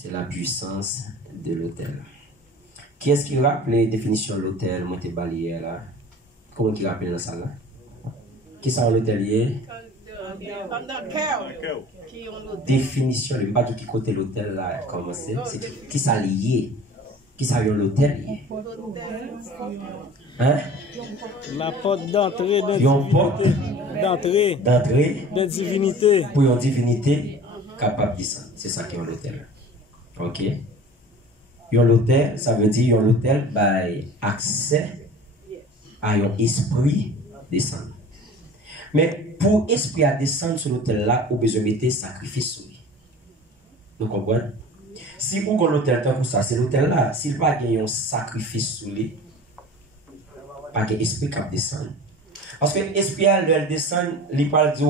c'est la puissance de l'autel. Qui est-ce qui rappelle la définition de l'autel? Moi, t'es balayé là. Comment qui rappelle dans ça là? Qui ça l'hôtelier? Définition, le pas qui côté l'hôtel là commencer. C'est qui ça lié? Qui ça vient l'hôtel? Hein? La porte d'entrée de divinité. D'entrée de divinité. Pour une divinité capable de descendre. C'est ça qui est l'hôtel. Ok? L'hôtel, ça veut dire l'hôtel accès à un esprit descendre. Mais pour esprit à descendre sur l'autel là, vous besoin de mettre sacrifice sur lui. Vous comprenez? Si vous avez l'autel comme ça, c'est l'autel là. S'il n'y a pas un sacrifice sur lui, pas de esprit qui descend. Parce que l'esprit à descend, il parle de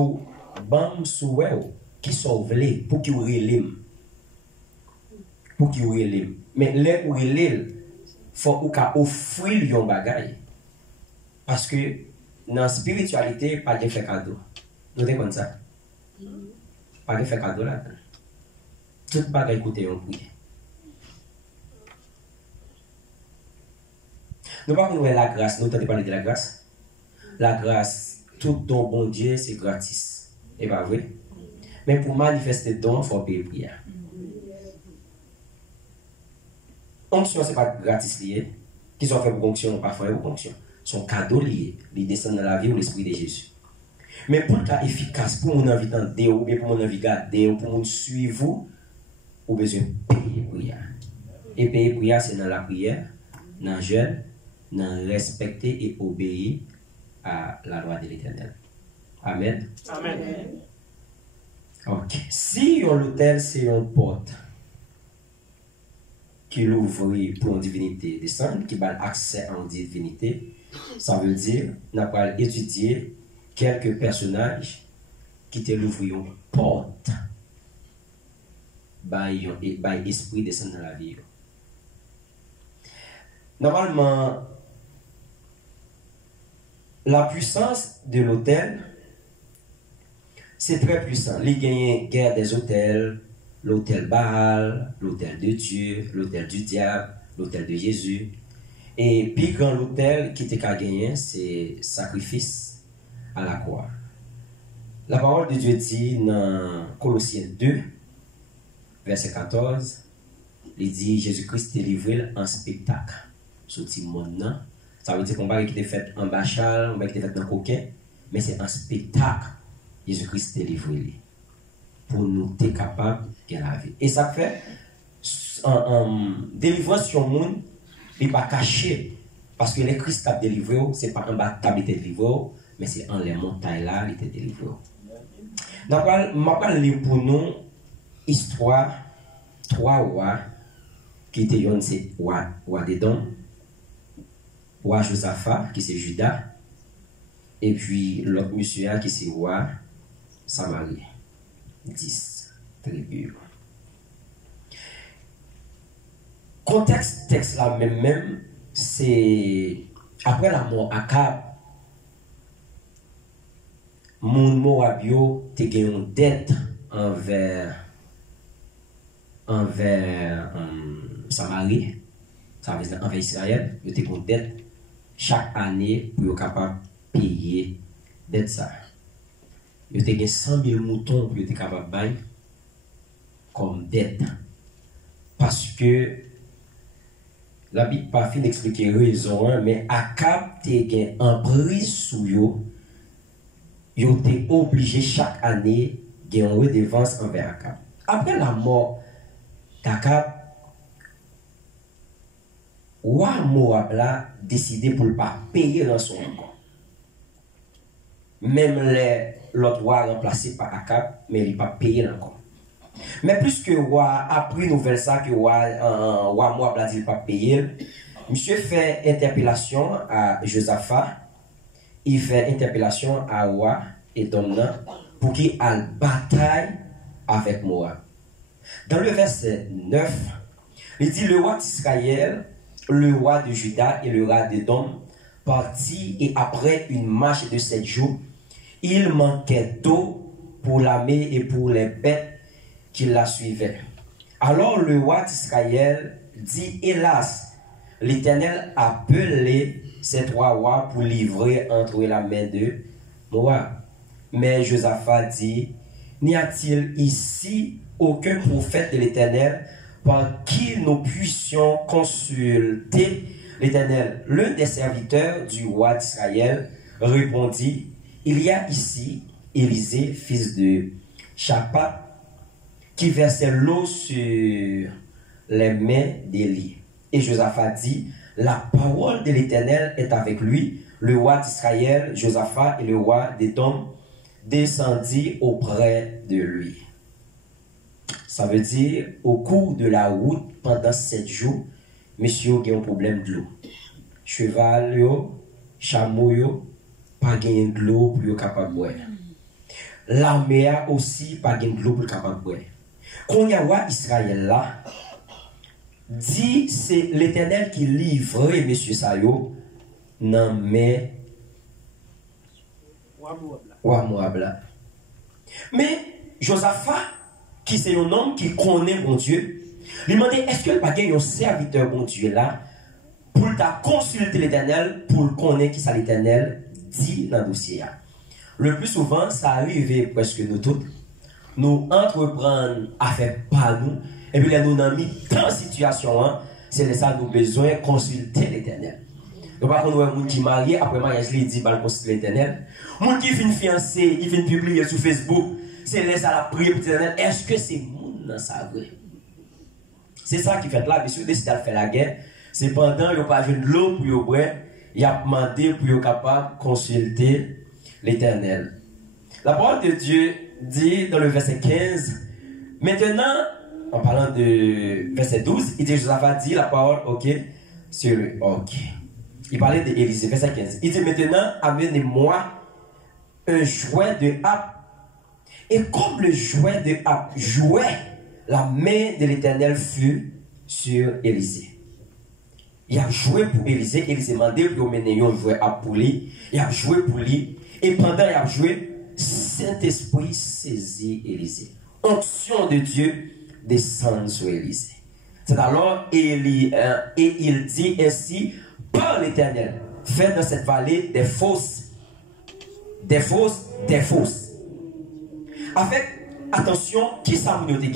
bam sur qui sauve les pour qu'il relève. Pour qu'il relève. Mais les où relève, il faut offrir un bagage. Parce que dans la spiritualité, pas de faire cadeau. Nous sommes comme ça. Pas de faire cadeau là. Tout bagage coûte un prix. Nous ne parlons pas de la grâce. Nous entendons parler de la grâce. La grâce, tout don bon Dieu, c'est gratis. Et pas vrai? Mais pour manifester don, il faut payer prière. Onction, ce n'est pas gratis lié. Qui sont faits pour onction ou pas faits pour onction. Son cadeau lié, il descend dans la vie ou l'esprit de Jésus. Mais pour être efficace, pour mon envie d'entendre, ou bien pour mon envie de garder, ou pour mon suivre, vous avez besoin de payer prière. Et payer prière, c'est dans la prière, dans le jeûne, dans respecter et obéir à la loi de l'Éternel. Amen. Amen. Ok. Si l'autel, c'est une porte qui l'ouvre pour une divinité descendre, qui donne accès à une divinité, ça veut dire qu'on va étudier quelques personnages qui te l'ouvrent une porte par l'esprit descend dans la vie. Normalement, la puissance de l'autel, c'est très puissant. Il y a guerre des autels, l'autel Baal, l'autel de Dieu, l'autel du diable, l'autel de Jésus. Et puis grand l'autel qui était gagné, c'est sacrifice à la croix. La parole de Dieu dit dans Colossiens 2, verset 14, il dit Jésus-Christ est livré en spectacle. Sur ce monde, ça veut dire qu'on va qui est fait en bachal, on va qui est fait dans coquin, mais c'est un spectacle. Jésus-Christ est livré pour nous être capables de la vie. Et ça fait en délivrance sur le monde. Il n'est pas caché. Parce que les Christ a délivré, ce n'est pas en bas de délivré, mais c'est en les montagnes là, il était délivré. Je vais parler pour nous histoire trois rois qui étaient c'est roi d'Édom, roi Josaphat qui c'est Judas, et puis l'autre monsieur qui c'est roi Samarie. 10 tribus. Contexte texte là même c'est après la mort Akab mon Moabio te gagné une dette envers Samarie, ça veut dire envers Israël, il te une dette chaque année pour être capable de payer dette ça. Il te gagné 100 000 moutons pour être capable de payer comme dette parce que la Bible pas fin d'expliquer raison, mais Akab te gen en prise sous yo te obligé chaque année de une redevance envers Akab. Après la mort d'Akab, roi Moab là décidé pour ne pas payer dans son encore. Même l'autre roi remplacé par Akab, mais il n'a pas payé encore. Mais plus que roi a pris nouvelle ça que roi Moab l'a dit pas payer, monsieur fait interpellation à Josaphat, il fait interpellation à roi Édom pour qu'il ait bataille avec Moab. Dans le verset 9, il dit le roi d'Israël, le roi de Juda et le roi d'Édom partit et après une marche de 7 jours, il manquait d'eau pour l'armée et pour les bêtes qui la suivaient. Alors le roi d'Israël dit, hélas, l'Éternel a appelé ces 3 rois pour livrer entre la main de Moab. Mais Josaphat dit, n'y a-t-il ici aucun prophète de l'Éternel par qui nous puissions consulter l'Éternel? L'un des serviteurs du roi d'Israël répondit, il y a ici Élisée, fils de Shaphat, qui versait l'eau sur les mains d'Élie. Et Josaphat dit, la parole de l'Éternel est avec lui. Le roi d'Israël, Josaphat, et le roi d'Édom descendit auprès de lui. Ça veut dire, au cours de la route, pendant 7 jours, monsieur a un problème de l'eau. Cheval, chameau, pas de l'eau pour être capable de boire. L'armée a aussi pas de l'eau pour être capable de boire. Quand il y a roi Israël là, dit c'est l'Éternel qui livre monsieur Sayo, non mais roi Moab là. Mais Josaphat, qui c'est un homme qui connaît mon Dieu, lui demandait est-ce que le bagage un serviteur bon Dieu là pour ta consulter l'Éternel pour connaître qui ça l'Éternel dit dans le dossier. Le plus souvent, ça arrive presque nous tous. Nous entreprendre à faire pas nous, et puis là nous avons mis dans la situation, hein, c'est ça nous besoin de consulter l'Éternel. Donc par contre, nous avons un monde qui est marié, après mariage, il dit, bah, consulter l'Éternel. Monde qui vient fiancé, il vient publier sur Facebook, c'est laisse à la prière pour l'Éternel. Est-ce que c'est monde dans sa vrai? C'est ça qui fait là, monsieur décide de faire la guerre. C'est pendant qu'il n'y a pas de l'eau pour y boire, il a demandé pour être capable de consulter l'Éternel. La parole de Dieu dit dans le verset 15, maintenant, en parlant de verset 12, il dit, Josaphat dit la parole, ok, sur le, ok. Il parlait d'Élisée, verset 15. Il dit, maintenant, amenez-moi un jouet de harpe. Et comme le jouet de harpe jouait, la main de l'Éternel fut sur Élisée. Il a joué pour Élisée, Élisée m'a demandé pour mener un jouet à pour lui. Il a joué pour lui. Et pendant qu'il a joué, Saint-Esprit saisit Élisée. Onction de Dieu descend sur Élisée. C'est alors, et il dit ainsi, par l'Éternel, faites dans cette vallée des fosses. Des fosses, des fosses. Avec, attention, qui ça m'a dit?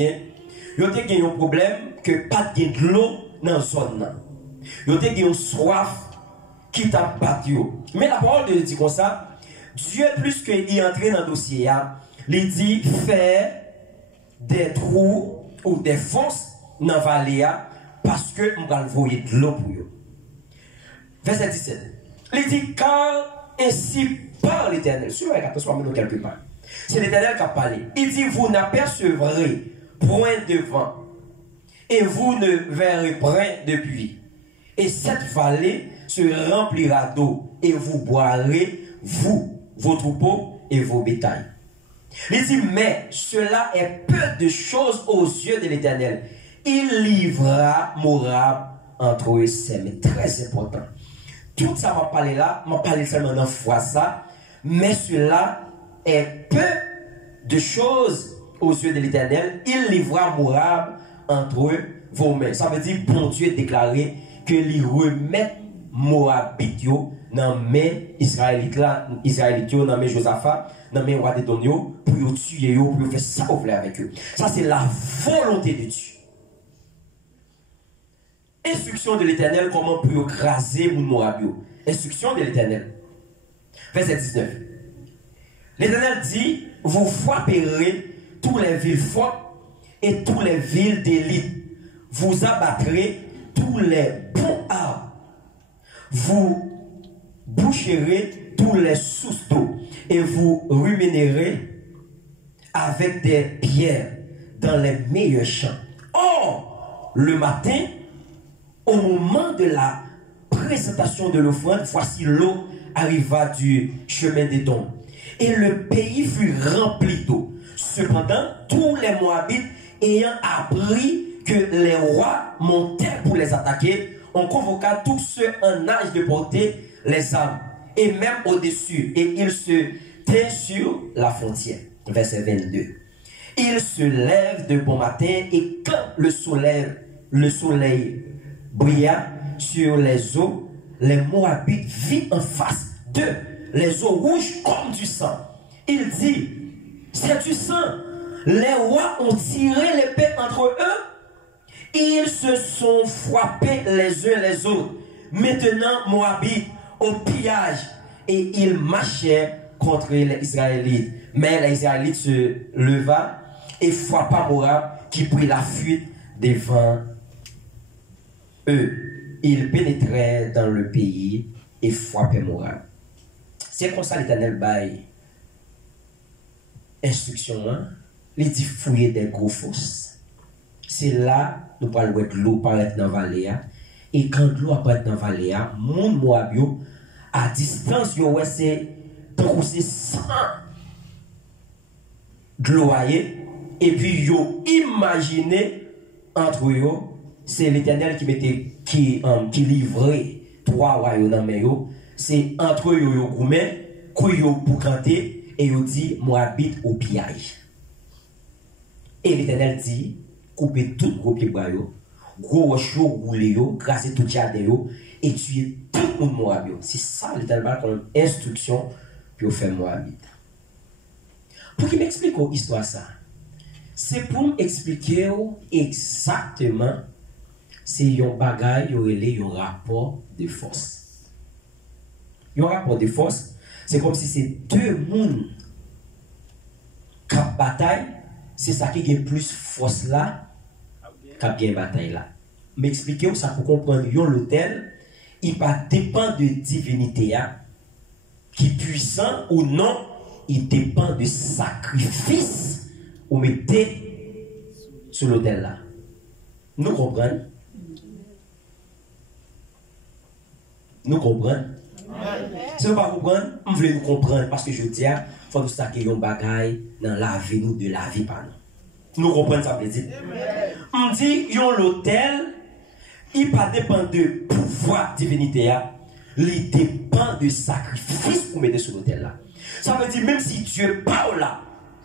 Il y a un problème que pas de l'eau dans la zone. Il y a une soif qui t'a battu. Mais la parole de Dieu dit comme ça, Dieu, plus qu'il est entré dans le dossier, il dit fait des trous ou des fosses dans la vallée parce que on va envoyer de l'eau pour eux. Verset 17. Il dit car ainsi par l'Éternel. Sur la attention, nous quelque part. C'est l'Éternel qui a parlé. Il dit vous n'apercevrez point de vent et vous ne verrez point de pluie. Et cette vallée se remplira d'eau et vous boirez, vous, vos troupeaux et vos bétails. Il dit, mais cela est peu de choses aux yeux de l'Éternel. Il livrera Moab entre eux. C'est très important. Tout ça m'a parlé là, m'a parlé seulement d'une fois ça, mais cela est peu de choses aux yeux de l'Éternel. Il livrera Moab entre eux, vos mains. Ça veut dire, bon Dieu déclaré que il remet Moabit dans mes Israélites là, dans mes Josaphat, dans mes rois d'Édom pour tuer pour faire ça avec eux. Ça c'est la volonté de Dieu. Instruction de l'Éternel comment pour écraser mon Moabio. Instruction de l'Éternel. Verset 19. L'Éternel dit, vous frapperez toutes les villes fortes et toutes les villes d'élite. Vous abattrez tous les bons arbres. Vous boucherez tous les sources d'eau et vous ruminerez avec des pierres dans les meilleurs champs. Or, le matin, au moment de la présentation de l'offrande, voici l'eau arriva du chemin d'Édom. Et le pays fut rempli d'eau. Cependant, tous les Moabites ayant appris que les rois montaient pour les attaquer, on convoqua tous ceux en âge de porter les armes, et même au-dessus, et ils se tinrent sur la frontière. Verset 22. Ils se lèvent de bon matin et campent le soleil brilla sur les eaux, les Moabites virent en face d'eux les eaux rouges comme du sang. Il dit, c'est du sang. Les rois ont tiré l'épée entre eux. Ils se sont frappés les uns les autres. Maintenant, Moabite au pillage. Et ils marchaient contre les Israélites. Mais les Israélites se leva et frappa Moab qui prit la fuite devant eux. Ils pénétraient dans le pays et frappaient Moab. C'est comme ça l'Éternel baille instruction, hein? Il dit fouiller des gros fosses. C'est là, nous parlons de l'eau paraître dans la vallée. Et quand l'eau apparaît dans la vallée, mon Moabio, à distance, c'est sans de l'eau. Et puis, yo imaginez entre eux, c'est l'Éternel qui livrait trois royaumes dans mes yo. C'est entre eux, yo goumé, yo pour canter, et yo dit, Moabite au pillage. Et l'Éternel dit, coupez tout gros pied boyo, gros roche roulé yo, grasser tout jardin yo, et tuer tout le monde Moabite. C'est ça l'Éternel comme instruction pour faire Moabite. Pour qu'il m'explique l'histoire ça, c'est pour m'expliquer exactement c'est un bagage, un rapport de force. Un rapport de force, c'est comme si c'est deux mondes qui bataille. C'est ça qui a plus force là, qui a bataille là. M'expliquez ça pour comprendre l'autel, il va dépendre de divinité qui est puissant ou non, il dépend de sacrifice ou mettez sur l'autel là. Nous comprenons? Nous comprenons? Si vous ne comprenez pas, vous voulez nous comprendre parce que je dis, il faut nous saquer un bagaille dans la vie, nous de la vie par nous. Nous comprenons ça, plaisir. On dit, l'autel, il ne dépend de pouvoir divinité, il dépend de sacrifice pour mettre sur l'autel là. Ça veut dire, même si Dieu parle là,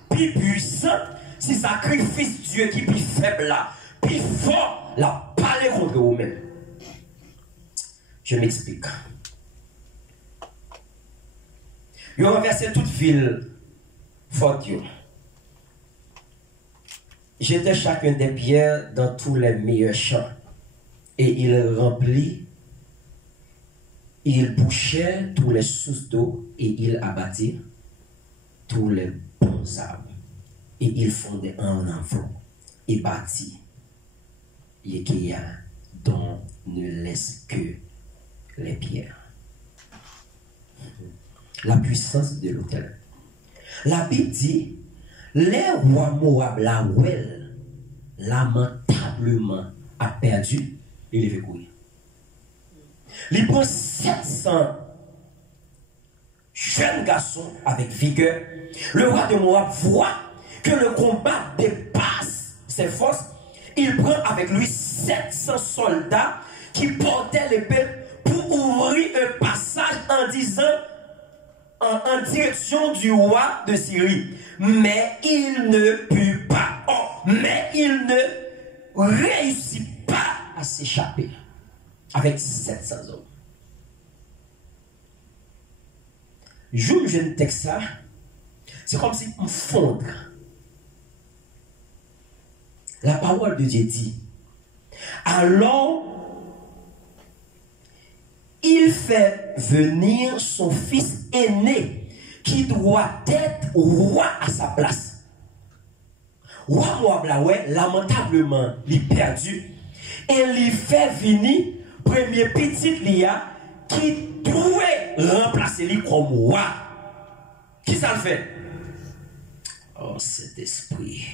plus puissant, si sacrifice Dieu qui est plus faible là, plus fort, la parler contre vous-même. Je m'explique. Ils ont renversé toute ville forte. Jetait chacun des pierres dans tous les meilleurs champs. Et il remplit, il bouchait tous les sources d'eau et il abattit tous les bons arbres. Et il fondait un enveloppe et bâtit Yekéa dont ne laisse que les pierres. La puissance de l'autel. La Bible dit, les rois Moab, la ouel, lamentablement a perdu, il est courir. Il prend 700 jeunes garçons avec vigueur. Le roi de Moab voit que le combat dépasse ses forces. Il prend avec lui 700 soldats qui portaient l'épée pour ouvrir un passage en disant en direction du roi de Syrie. Mais il ne put pas. Mais il ne réussit pas à s'échapper avec 700 hommes. Je ne texte ça. C'est comme si on fondre. La parole de Dieu dit. Alors, il fait venir son fils aîné qui doit être roi à sa place. Roi Moab, lamentablement, il perdu. Et il fait venir premier petit Lia qui doit remplacer lui comme roi. Qui ça le fait? Oh, cet esprit.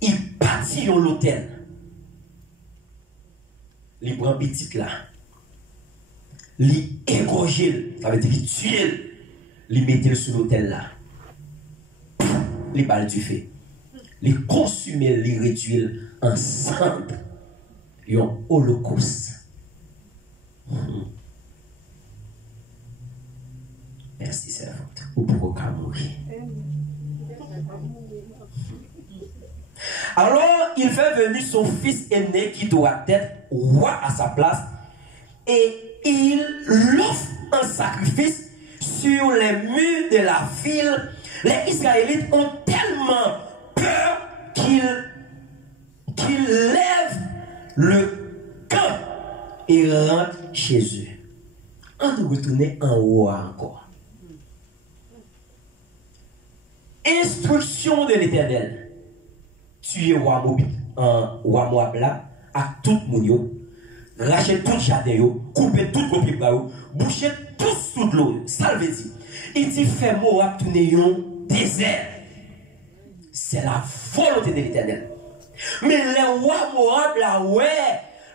Il bâtit l'hôtel. Il prend petit là. Il égorge, ça veut dire qu'il tue. Il met sur l'hôtel là. Les balles du feu. Les consumer, les réduire ensemble. Il y a un holocauste. Merci, servante. Ou pour mourir. Alors, il fait venir son fils aîné qui doit être roi à sa place et il l'offre un sacrifice sur les murs de la ville. Les Israélites ont tellement peur qu'ils lèvent le camp et rentrent chez eux. On nous retourner en haut encore. Instruction de l'Éternel. Tuer roi Moab là, à tout le monde, racher tout le jardin, couper tout le copier, boucher tout sous de l'eau. Ça veut dire, il dit fait Moab tourner un désert. C'est la volonté de l'Éternel. Mais le roi Moab là, ouais,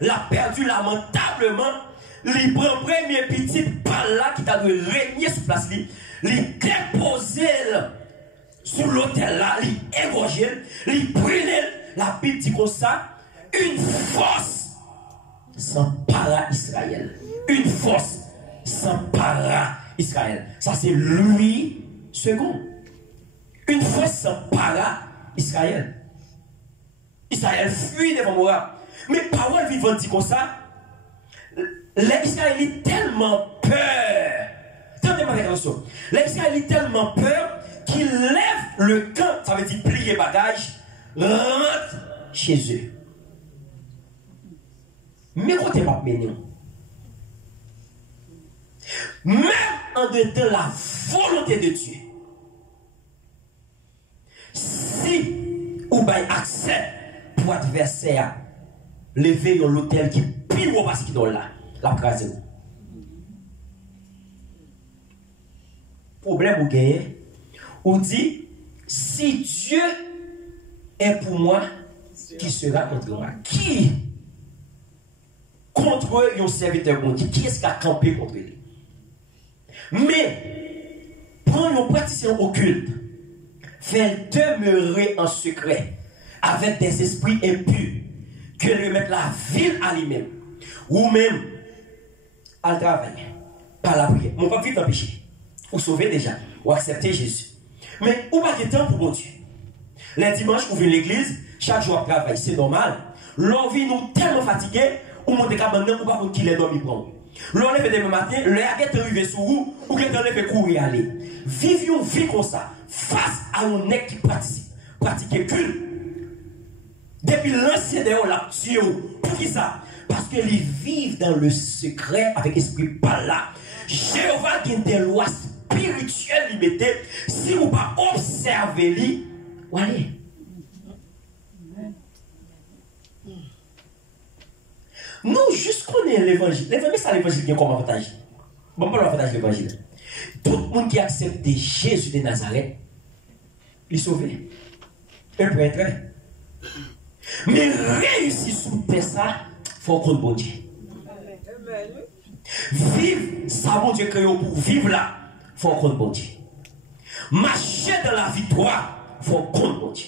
l'a perdu lamentablement. Les premier petit par là qui t'a dû régner sur place, les déposer sur l'autel là, les égorger, les brûler. La Bible dit comme ça, une force s'empara Israël. Une force s'empara Israël. Ça c'est Louis II. Une force s'empara Israël. Israël fuit devant Moab. Mais parole vivante dit comme ça, les Israélites tellement peur. Tendez-moi avec attention. Les Israélites tellement peur qu'ils lèvent le camp, ça veut dire plier bagage, rentrent chez eux. Mais côté pas mignon. Même en dedans la volonté de Dieu. Si ou bail accès pour adversaire, lever dans l'hôtel qui pire au parce qu'il est là, la crase. Problème ou gagné, on dit si Dieu est pour moi, qui sera contre moi? Qui contre un serviteur bon Dieu? Qui est-ce qui a campé contre lui? Mais prends un praticien occulte, fait demeurer en secret avec des esprits impurs, que lui mettre la ville à lui-même, ou même à le travail, par la prière. Mon pas vivre dans le péché. Ou sauver déjà, ou accepter Jésus. Mais ou pas de temps pour mon Dieu. Les dimanches, on vient à l'église, chaque jour on travaille, c'est normal. L'envie nous tellement fatigués, ou monter qu'à maintenant, ou pas qu'on qu'il est dormi prendre. L'on lève demain matin, le est arrivé sur vous, ou quelqu'un lève courir aller. Vivions vie comme ça, face à un nec qui pratique culte. Depuis l'ancien dehors, la tué. Pour qui ça? Parce qu'ils vivent dans le secret avec l'esprit par là. Jéhovah qui a des lois spirituelles limitées. Si vous ne pas observer lui, où allez? Nous, juste connaissons l'évangile. L'évangile, c'est l'évangile qui a comme avantage. Bon, pas l'avantage de l'évangile. Tout le monde qui accepte Jésus de Nazareth, il est sauvé. Un prêtre. Mais réussir sous ça, il faut qu'on bon Dieu. Vivre, ça mon Dieu créé pour vivre là, il faut qu'on bon Dieu. Marcher dans la victoire, il faut qu'on bon Dieu.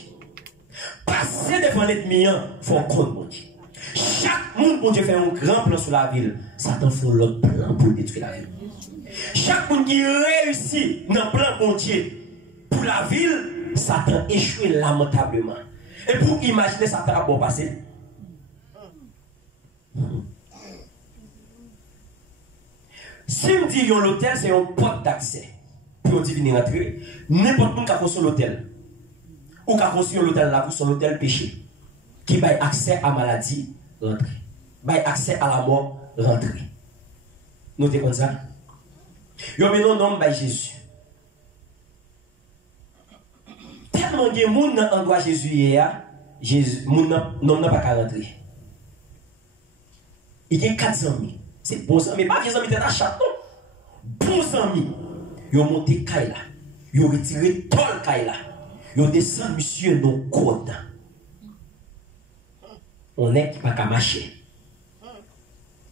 Passer devant l'ennemi, il faut qu'on bon Dieu. Chaque monde, bon Dieu, fait un grand plan sur la ville. Satan fait l'autre plan pour détruire la ville. Chaque monde qui réussit dans le plan bon Dieu pour la ville, Satan échoue lamentablement. Et pour imaginer Satan a bon passé. Si me dit l'hôtel, c'est un porte d'accès. Pour venir rentrer, n'importe qui a construit l'hôtel. Ou qui a construit l'hôtel là pour son hôtel péché. Qui a accès à la maladie, rentrer. Qui a accès à la mort, rentrer. Notez comme ça. Yo mais non nom by Jésus. Tellement de monde dans endroit Jésus hier, Jésus monde non n'a pas qu'à rentrer. Il y a 400 000. C'est bons amis, pas 400 000 tête à chaton. Bons amis. Yo monté Kaila. Yo retiré tol Kaila. Yo descend monsieur dans côte. On est qui pas qu'à marcher.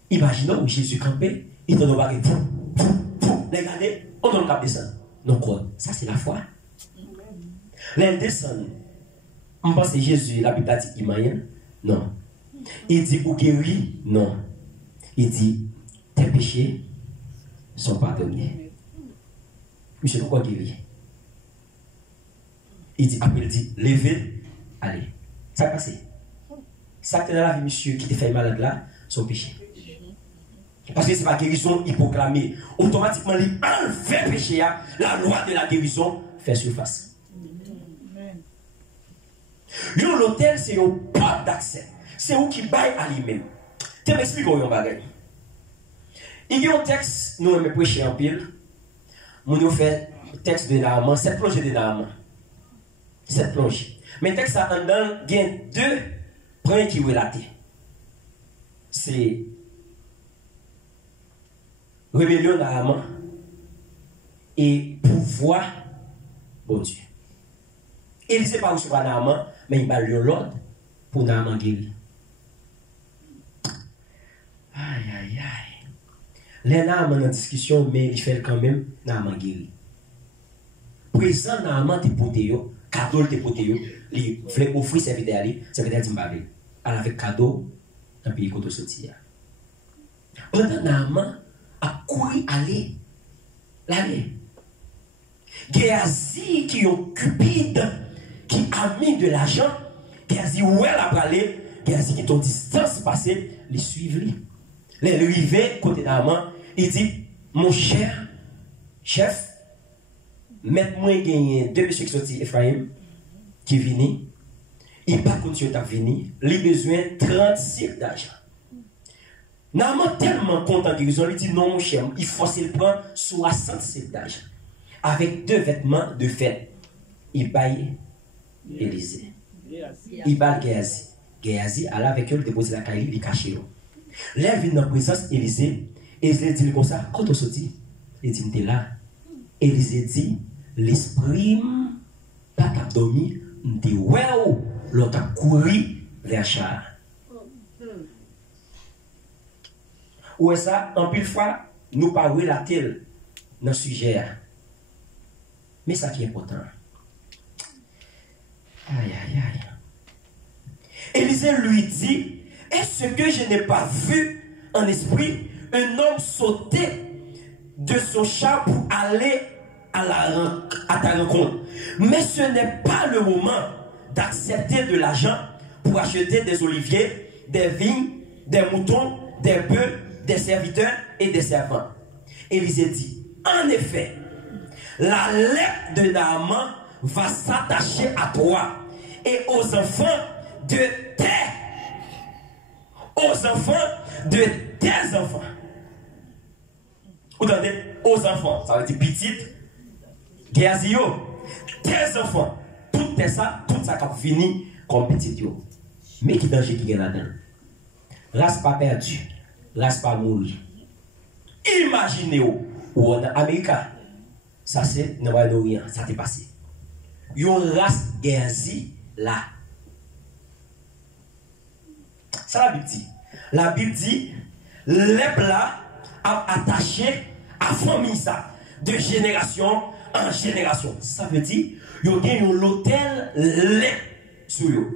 Imaginons où Jésus campait, il donne pas regardez, on donne cap descendre. Non quoi? Ça c'est la foi. Les descend. On pense que Jésus, la Bible dit il m'a non. Il dit ou guéri, non. Il dit tes péchés sont pardonnés. Monsieur, pourquoi guérir? Il dit après il dit levez, allez. Ça passe. Ça que dans la vie, monsieur, qui te fait malade là, son péché. Parce que c'est pas guérison, il proclame. Automatiquement, il enlève le péché, la loi de la guérison fait surface. L'hôtel, c'est une porte d'accès. C'est où qui baille à lui-même. Je m'explique un bagage. Il y a un texte, nous aimons prêcher en pile. Nous avons fait texte de Naaman, 7 plongées de Naaman. 7 plongées. Mais le texte en dedans, il y a 2 points qui relatent. C'est rébellion Naaman et pouvoir bon Dieu. Il ne sait pas où se va Naaman, mais il va lui l'ordre pour Naaman guérir. Aïe, aïe, aïe. Les Naaman en discussion, mais il fait quand même Naaman guérir. Présent Naaman te pote yo, cadeau te pote yo, il voulait offrir serviteur ali, serviteur dit m'bavle. Elle avec cadeau, dans pays côté sorti. Pendant Naaman a couru aller. L'aller. Géasi qui ont cupide, qui a mis de l'argent, Géasi où elle a parlé, Géasi qui est en distance passée, les suivre. Les arrivés côté Naaman, il dit, mon cher chef, mettez-moi gagner 2 messieurs qui sont Ephraim, qui viennent, il pas continuer à venir, il a besoin de 30 cycles d'argent. Naaman tellement content de guérison, il dit non mon cher, il faut se le prendre 60 cycles d'argent. Avec 2 vêtements de fête. Il baille Élisée. Il baille Géasi. Géasi, allait avec eux, il dépose la caille, il cache l'eau. Là, il vient dans la présence d'Élisée. Élisée dit comme ça, quand on sortit, il dit, t'es là. Élisée dit, l'esprit pas t'a dormi, t'es wow, l'autre a couru vers Char. Ou est ça, en pile fois, nous parlons la telle dans le sujet. Mais ça qui est important. Aïe, aïe, aïe. Élisée lui dit, est-ce que je n'ai pas vu en esprit un homme sauter de son char pour aller à ta rencontre? Mais ce n'est pas le moment d'accepter de l'argent pour acheter des oliviers, des vignes, des moutons, des bœufs, des serviteurs et des servants. Élisée dit, en effet, la lèpre de Naaman va s'attacher à toi et aux enfants de tes enfants. Vous entendez? Aux enfants, ça veut dire petite, Géasi, tes enfants, tout ça qui fini comme petit yo. Mais qui danger qui est là-dedans? Race pas perdu, race pas mourir. Imaginez-vous, ou en Amérique, ça c'est dans le Orient, ça t'est passé. Yon race Géasi là. Ça la Bible dit. La Bible dit, les plats a attaché à famille ça, de génération en génération. Ça veut dire, yon gen yon l'hôtel lait sur yon.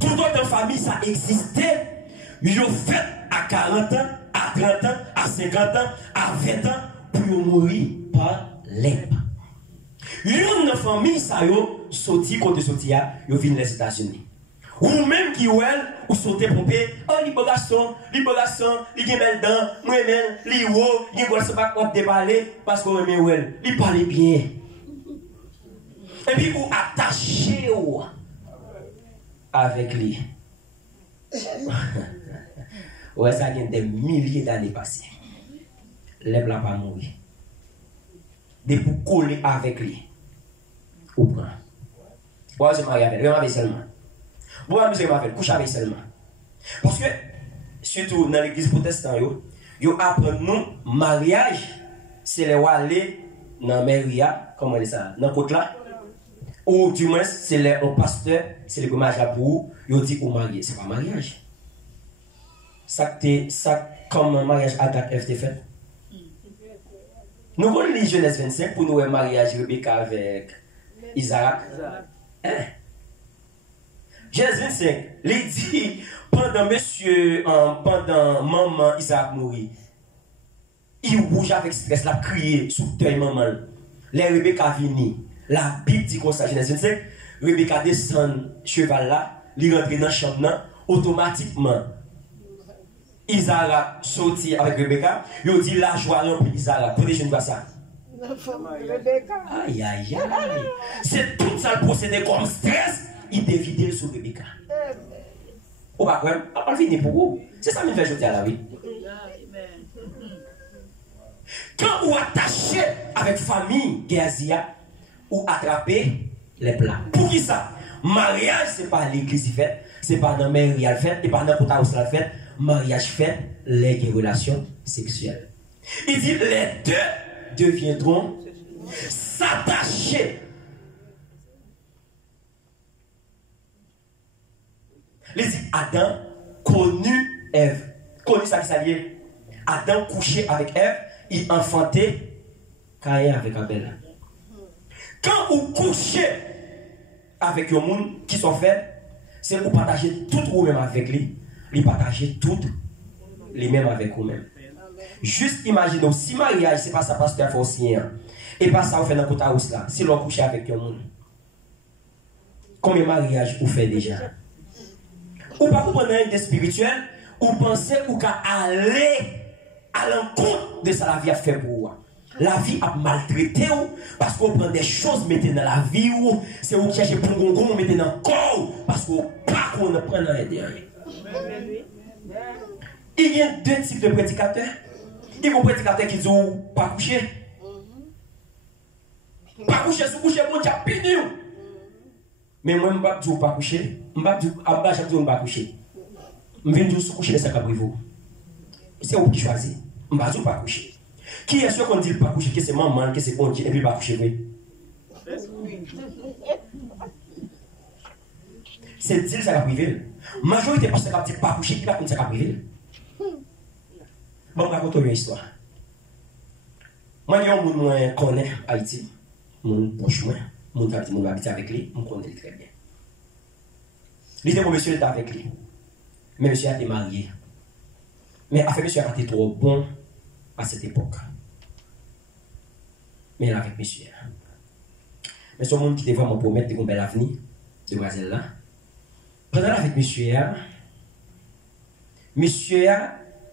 Tout autre famille ça existait, yon fait à 40 ans, à 30 ans, à 50 ans, à 20 ans, pour yon mourir par lèpre. Yon famille ça yo sorti côté sorti yo vinn les États-Unis. Ou même qui ou elle ou sauter pompé, oh li bon garçon, li gen bel dent, moi même li wo, li go se pas de parler parce qu'on aime ou elle, li parle bien. Et puis ou attaché ou avec lui. Ouais, ça gagne des milliers d'années passées. Lève la pas mourir. De pour coller avec lui. Ou prend. Bon, je m'arrête seulement. Bon, je m'arrête, couche avec seulement. Parce que, surtout dans l'église protestante, yo apprennent nous, mariage, c'est les aller dans Méria, comment on dit ça, dans côte là. Ou du moins, c'est les pasteur, c'est le mariage pour yo dit ou marié. C'est pas mariage. Ça, comme un mariage à date FT fait. Nous voulons lire Genèse 25 pour nous un mariage Rebecca avec Isaac. Hein? Genèse 25, il dit, pendant maman Isaac mourit, il rouge avec stress, la crié sous teuil maman. Les Rebecca vini, La Bible dit comme ça, Genèse 25, Rebecca descend cheval là, il rentre dans la chambre, automatiquement, Isaac sorti avec Rebecca, il dit la joie remplit Isaac. Pour les jeunes, ça. Aïe, aïe, aïe. C'est tout ça le procédé comme stress, il dévide sur Rebecca. Ou pas, on va finir pour vous. C'est ça que je vais à la vie. Quand vous attachez avec famille, Géazia, ou attraper les plats. Pour qui ça? Mariage, ce n'est pas l'église qui fait, ce n'est pas dans la mairie qui fait, et pas dans le cotaus la fait. Mariage fait les relations sexuelles. Il dit les deux deviendront s'attacher. Il dit Adam connu Ève. Connu ça qui s'allie. Adam couché avec Ève, il enfantait Caïn avec Abel. Quand vous couchez avec le monde qui sont faits, c'est pour partager tout vous-même avec lui, lui partager tout les mêmes avec vous-même. Juste imaginez, si mariage, c'est pas ça pasteur forcien, et pas ça vous fait dans le côté là, si l'on couche avec le monde, combien de mariages vous faites déjà? Ou pas vous prenez un idée spirituelle, ou pensez ou qu'à aller à l'encontre de ça la vie a fait pour vous. La vie a maltraité parce qu'on prend des choses, mettez dans la vie ou c'est vous qui cherchez pour qu'on mettez dans le corps parce qu'on pas qu'on ne prend dans les derniers. Il y a deux types de prédicateurs. Il y a des prédicateurs qui disent pas coucher. Pas coucher, si vous couchez, vous avez pini. Mais moi, je ne dis pas coucher. Je ne dis pas coucher. Je viens de dire coucher, c'est ça vous. C'est vous qui choisissez. Je ne dis pas coucher. Qui est sûr qu'on dit pas coucher, que c'est maman, que c'est bon Dieu, et puis pas coucher, oui. C'est dire ça va priver. Majorité parce que dit pas coucher, qui va comme ça va priver. Bon, on va raconter une histoire. Moi, il y a un monde qui connaît Haïti, mon proche, mon qui habite avec lui, je connais très bien. Il était mon monsieur était avec lui. Mais monsieur a été marié. Mais affaire monsieur a été trop bon à cette époque. Mais là avec monsieur. Mais ce monde qui était vraiment promettre de un bel avenir de Brésil là. Pendant avec monsieur,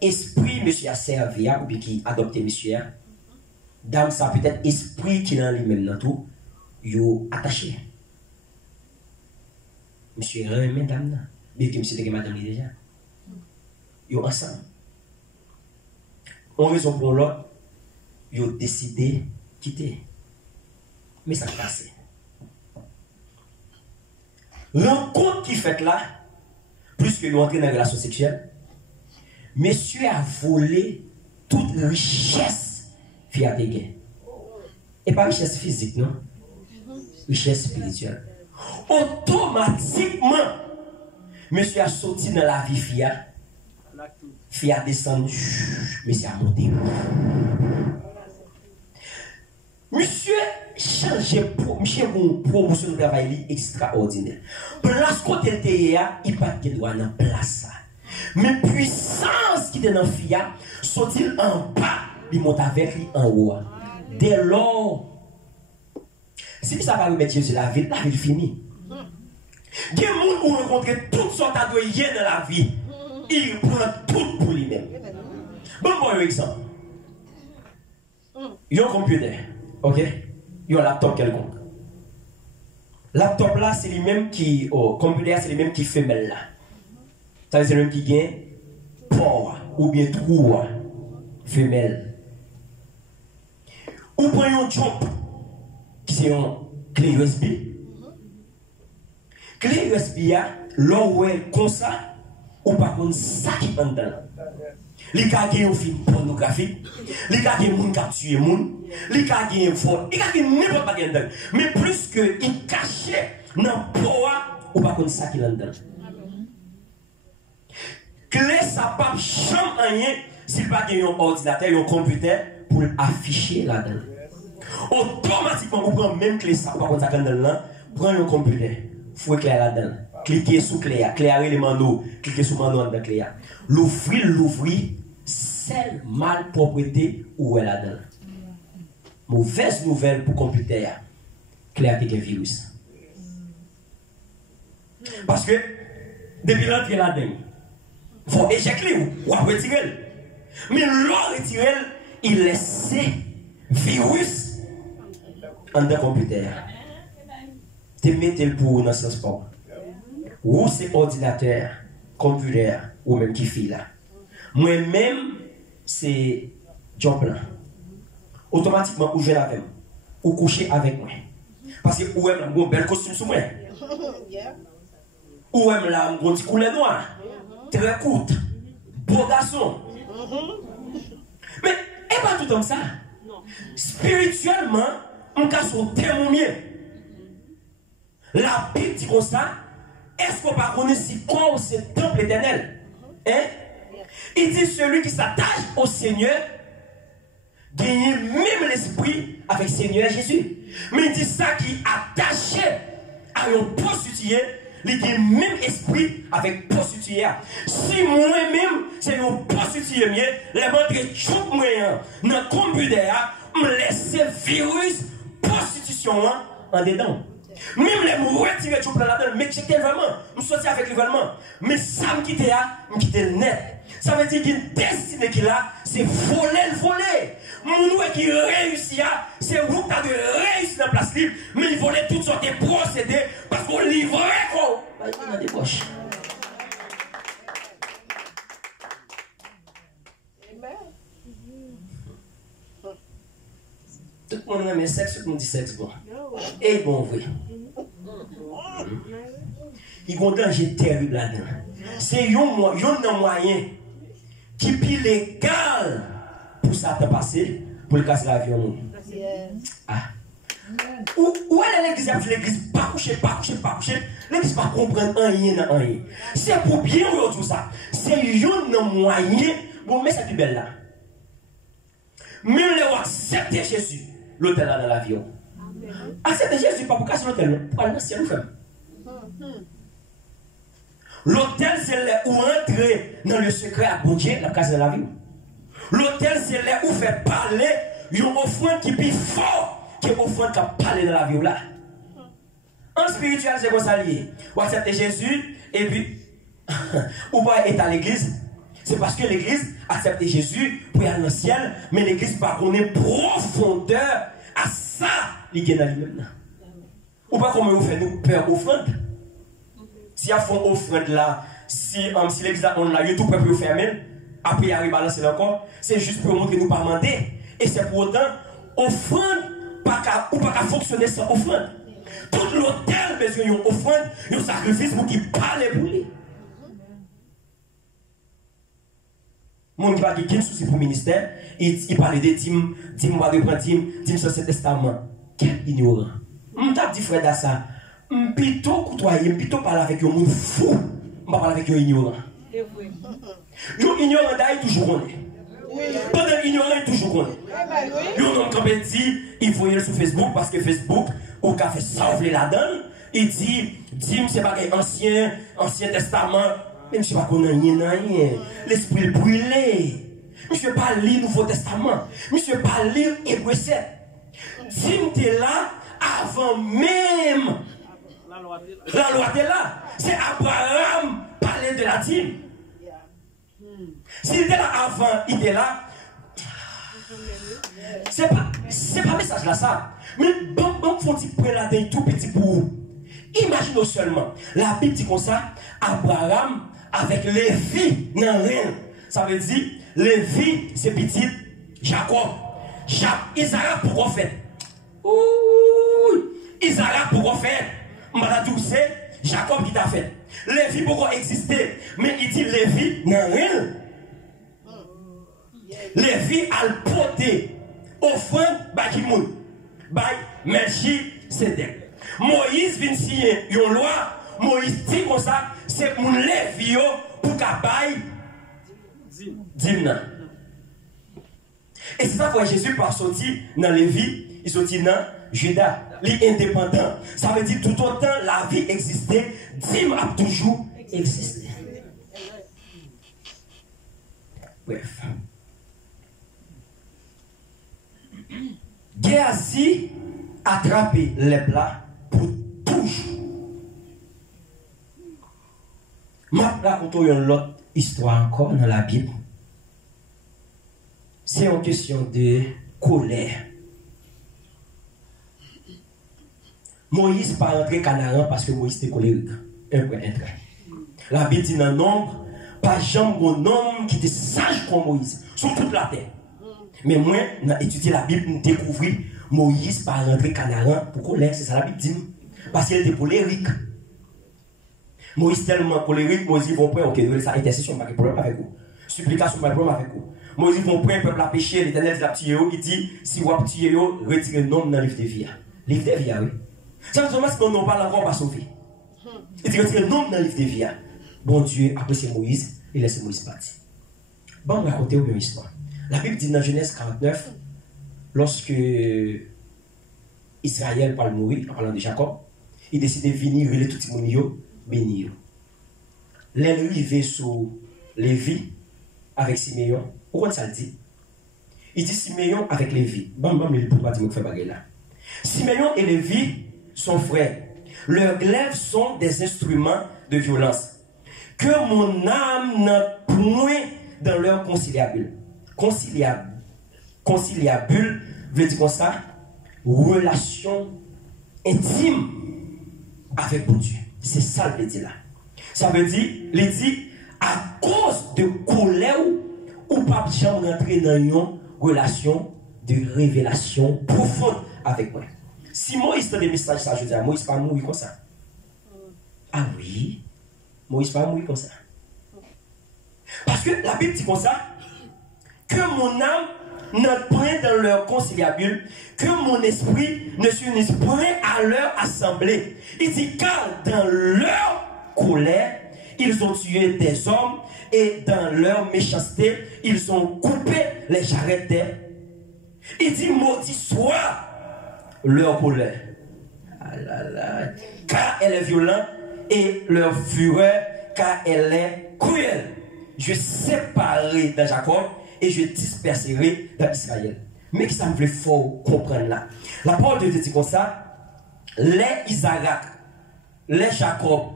esprit monsieur a servi ou bien qui adopté monsieur. Dame ça peut-être esprit qui dans lui-même dans tout, yo attaché. Monsieur remet dame là. Bien que monsieur était madame déjà. Yo ensemble. En raison pour l'autre, ils ont décidé de quitter. Mais ça a passé. Rencontre qui fait là, plus que nous entrons dans la relation sexuelle, monsieur a volé toute richesse via des gains. Et pas richesse physique, non? Richesse spirituelle. Automatiquement, monsieur a sorti dans la vie fia. Fia descendu, monsieur a monté. Monsieur change pour monsieur une promotion de travail extraordinaire. Place côté était il pas de droit dans place. Mais puissance qui était dans Fia, sorti en bas, il monte avec lui en haut. Dès lors, si ça va remettre Jésus la ville finie. Il y a des gens qui rencontrent toutes sortes de gens dans la vie. Il prend tout pour lui-même. Bon exemple. Il y a un computer. Ok? Il y a un laptop quelconque. Laptop là, c'est lui-même qui. Oh, computer, c'est lui-même qui fait là. Ça veut dire c'est lui-même qui gagne port ou bien trou femelle. Ou prenez un jump qui c'est une clé USB. Clé USB, là où elle comme ça. Ou pas contre ça qui est en dedans. Les gars qui ont un film pornographique, les gars qui ont tué les gens, les gars qui ont fort, les gars qui ont n'importe quoi dedans. Mais plus que ils cachent dans le poids, ou pas contre ça qui est en dedans. Clé, ça ne peut jamais rien s'il n'y a pas un ordinateur, un computer pour afficher là-dedans. Automatiquement, vous prenez même clé, ça, ou pas contre ça qui est dedans, prenez un computer, il faut éclairer là-dedans. Cliquez sur clé, clairer les manteaux, cliquez sur le manteau de clé. L'ouvrir, c'est malpropreté où elle a dedans. Mauvaise nouvelle pour le computer. clair avec un virus. Parce que, depuis l'entrée là-dedans, il faut éjecter ou retirer. Mais l'on retire, il laisse virus en le computer. Tu mettez le pour dans ce sport. Ou c'est ordinateur, computer, ou même qui fait là. Moi-même, c'est job là. Automatiquement, ou je l'avais, ou coucher avec moi. Parce que ou même un bel costume sur moi. Ou même là, un petit couleur noir, très courte, beau garçon. Mais, et pas tout comme ça. Spirituellement, on casse au témoin mieux. La Bible dit comme ça. Est-ce qu'on va connaître si quoi c'est le temple éternel? Hein? Il dit celui qui s'attache au Seigneur gagne même l'esprit avec le Seigneur Jésus. Mais il dit ça qui est attaché à un prostitué, il gagne même esprit avec prostitué. Si moi-même, c'est un prostitué, les montres choup moyen dans le computer, me laisser virus prostitution en dedans. Même les mots retirés tout là-dedans, mais j'étais vraiment, je suis sorti avec le vraiment. Mais ça me quittait, net. Ça veut dire qu'une destinée qu'il a, c'est voler. Mon qui réussit, c'est vous qui avez réussi dans la place libre, mais il volait toutes sortes de procédés parce qu'on livrait quoi. Il y a des poches. Tout le monde aime sexe, tout le monde dit sexe bon. Et bon, oui. Il y a un danger terrible là-dedans. C'est un moyen qui est légal pour ça te passer, pour le casser l'avion. Ah. Où est l'église? L'église pas coucher. L'église pas comprendre rien. C'est pour bien tout ça. C'est un moyen pour mettre cette belle là. Même les accepter Jésus, l'hôtel là dans l'avion. Accepter Jésus pas pour casser l'hôtel, pour aller dans le ciel. L'hôtel, c'est là où entrer dans le secret à bon Dieu, la case de la vie. L'hôtel, c'est là où faire parler une offrande qui est plus fort que l'offrande qui a parlé dans la vie. Là. En spirituel, c'est comme ça lié. Vous acceptez Jésus et puis, ou pas être à l'église. C'est parce que l'église accepte Jésus pour aller dans le ciel, mais l'église pas connaît profondeur à ça, il y a dans lui-même. Ou pas comment vous faites nous peur offrande. Si y a font offrande là, si l'église on a tout peuple fermé, après il arrive à balancer encore, c'est juste pour montrer nous pas demander. Et c'est pour autant, offrande, ou pas qu'à fonctionner sans offrande. Tout l'hôtel besoin d'une offrande, un sacrifice pour qu'il parle pour lui. Mon qui va qui a souci pour le ministère, il parle de Tim va reprendre Tim sur ce testament. Quel ignorant. On t'a dit frère ça. Plutôt côtoyer, plutôt parler avec un monde fou, on va parler avec un ignorant. Un ignorant d'ailleurs toujours connaît. Pendant l'ignorant il toujours connaît. Un homme quand il dit, il faut y aller sur Facebook parce que Facebook, au café sauver la donne, il dit, Tim c'est pas un ancien testament. Même si je ne connais rien, l'esprit brûlé. Je ne pas lire le Nouveau Testament. Je ne pas lire Hébreu 7. Tim était là avant même. La loi était là. C'est Abraham parlait de la dîme. S'il était là avant, il était là. C'est pas message là ça. Mais bon, faut-il prendre la tête tout petit pour vous. Imaginez seulement. La Bible dit comme ça, Abraham avec Lévi, non rien. Ça veut dire, Lévi, c'est petit Jacob. Isaac, pourquoi faire? Isaac, pourquoi faire? Madame c'est Jacob qui t'a fait. Lévi, pourquoi exister? Mais il dit Lévi, non rien. Lévi a le porté offrande, by Kimoun, by Melchisedec. Moïse vient signer une loi. Moïse dit comme ça, c'est pour Lévi pour qu'il dîme. Et c'est ça que Jésus par sorti dans Lévi, il sortit dans Judas, l'indépendant. Ça veut dire tout autant la vie existait, dîme a toujours existé. Bref. Géasi attraper les plats pour toujours. Je raconte une autre histoire encore dans la Bible. C'est une question de colère. Moïse pas rentré Canaan parce que Moïse était colérique. Un point, un trait. La Bible dit dans nombre, pas jamais un homme qui était sage comme Moïse sur toute la terre. Mais moi, dans étudier la Bible, nous découvrir Moïse pas rentré Canaan pour colère. C'est ça la Bible dit. Parce qu'il était colérique. Moïse tellement colérique, Moïse va prendre, ok, ça intercession, pas de problème avec vous. Supplication, pas de problème avec vous. Moïse va prendre, le peuple a péché, l'Éternel dit la petite, il dit, si vous avez petit, retirez le nom dans le livre de vie. Livre de vie, oui. Ça veut dire que nous n'avons pas encore pas sauvé. Il dit, retirez le nom dans le livre de vie. Bon Dieu, après c'est Moïse, il laisse Moïse partir. Bon, on va raconter une histoire. La Bible dit dans Genèse 49, lorsque Israël parle mourir, en parlant de Jacob, il décide de venir, il est tout le monde bénir. L'arrivée sur Lévi avec Siméon, pourquoi ça le dit? Il dit Siméon avec Lévi. Bon, il ne peut pas dire que fait baguette là. Siméon et Lévi sont frères. Leurs glaives sont des instruments de violence. Que mon âme n'a point dans leur conciliabule. Conciliabule veut dire comme ça, relation intime avec mon Dieu. C'est ça le dit là. Ça veut dire, il dit, à cause de colère, ou pas jamais rentrer dans une relation de révélation profonde avec moi. Si Moïse a des messages, ça, je veux dire, Moïse pas mourir comme ça. Ah oui, Moïse pas mourir comme ça. Parce que la Bible dit comme ça, que mon âme n'a point dans leur conciliabule, que mon esprit ne s'unisse point à leur assemblée. Il dit, car dans leur colère, ils ont tué des hommes et dans leur méchanceté, ils ont coupé les jarrets d'air. Il dit, maudit soit leur colère. Ah là là. Car elle est violente et leur fureur, car elle est cruelle. Je séparerai de Jacob et je disperserai dans Israël. Mais que ça me fait fort comprendre là. La parole de Dieu dit comme ça, les Isaac, les Jacob,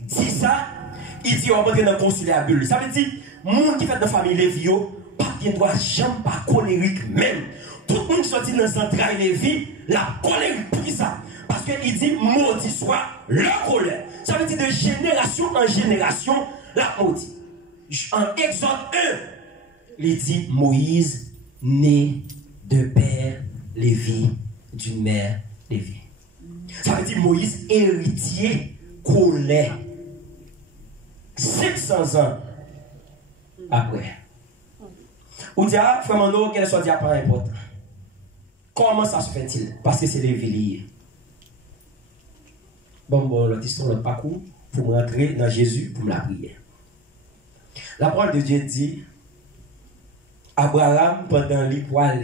dit ça, il dit on va entrer dans le conciliabule. Ça veut dire, monde qui fait dans la famille Lévi, pas bien droit, jamais pas colérique même. Tout le monde qui sortit dans centrale Lévi, la colérique pris ça. Parce qu'il dit maudit soit leur colère. Ça veut dire de génération en génération, la maudit. En Exode 1, il dit Moïse né de père Lévi, d'une mère Lévi. Ça veut dire Moïse héritier colère. 500 ans après. Ou dit, frère Mano, qu'elle soit dit pas important. Comment ça se fait-il? Parce que c'est Lévi lié. Bon, l'autre histoire, l'autre parcours, pour me rentrer dans Jésus, pour me la prière. La parole de Dieu dit, Abraham, pendant les poils,